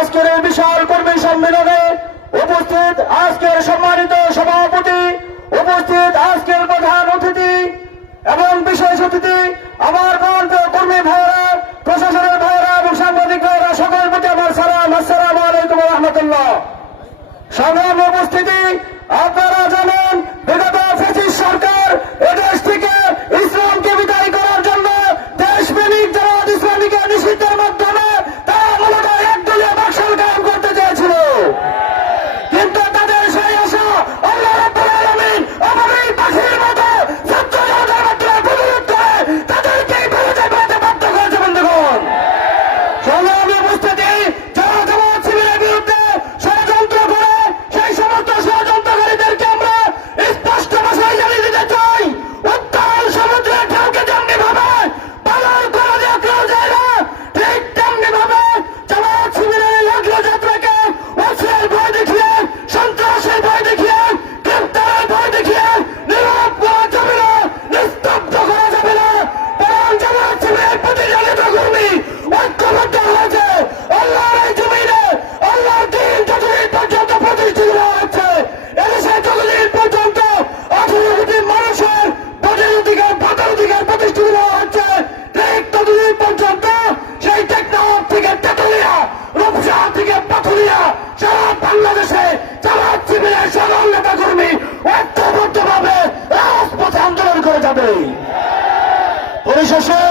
আজকের এই বিশাল কর্মী সম্মেলনে উপস্থিত আজকের সম্মানিত সভাপতি, উপস্থিত আজকের প্রধান অতিথি এবং বিশেষ অতিথি, আমার কর্মী ভাইয়েরা, প্রশাসনের ভাইয়েরা এবং সাংবাদিক ভাইয়েরা, সকলের প্রতি আমার সালাম। আসসালামু আলাইকুম ওয়া রাহমাতুল্লাহ। সংগ্রামী উপস্থিতি, আপনারা জানেন বিগত ফ্যাসিস্ট সরকার এদেশ থেকে ইসলামকে বিদায় করার জন্য দেশপ্রেমিক জামাত ইসলামীকে নিষিদ্ধের মাধ্যমে তারা মূলত একদলীয় বাকশাল কায়েম করতে চেয়েছিল, কিন্তু তাদের সেই আশা আল্লাহ রাব্বুল আলামিন আমাদের পাখির মতো ছাত্র জনতার মাধ্যমে প্রতিরোধ করে তাদেরকে বিরুদ্ধে বেড়াতে বাধ্য করেছে। বন্ধুগণ, সংগ্রামী উপস্থিতি, যারা জামাত শিবিরের বিরুদ্ধে ষড়যন্ত্র করে সেই সমস্ত ষড়যন্ত্রকারীদেরকে আমরা স্পষ্ট ভাষায় জানিয়ে দিতে চাই, উত্তাল সমুদ্রের ঢেউকে যেমনি ভাবে পালন করা যায় না, ঠিক তেমনি ভাবে জামাত শিবিরের লগ্ন যাত্রাকে অস্ত্রের ভয় দেখিয়ে, সন্ত্রাসের ভয় দেখিয়ে, গ্রেপ্তারের ভয় দেখিয়ে নীরব করা যাবে না, নিস্তব্ধ করা যাবে না। বরং জামাত শিবিরের প্রতিটা নেতা কর্মী ঐক্যবদ্ধ হয়েছে আল্লাহর এই জমিনে আল্লাহর দিন যতদিন পর্যন্ত প্রতিষ্ঠিত হচ্ছে, এদেশে যতদিন পর্যন্ত 18 কোটি মানুষের ভোটের অধিকার, ভোটার অধিকার প্রতিষ্ঠিত হচ্ছে, ঠিক ততদিন পর্যন্ত সেই টেকনাফ থেকে তেতুলিয়া, রূপসা থেকে পাথুরিয়া সারা বাংলাদেশে জামাত শিবিরের সকল নেতা কর্মী ঐক্যবদ্ধভাবে রাজপথে আন্দোলন করে যাবে। পরিশেষে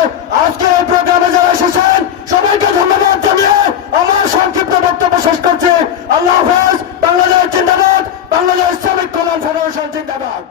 আজকের এই প্রোগ্রামে যারা এসেছেন সবাইকে ধন্যবাদ জানিয়ে আমার সংক্ষিপ্ত বক্তব্য শেষ করছি। আল্লাহ হাফেজ। বাংলাদেশ জিন্দাবাদ। বাংলাদেশ শ্রমিক কল্যাণ ফেডারেশন জিন্দাবাদ।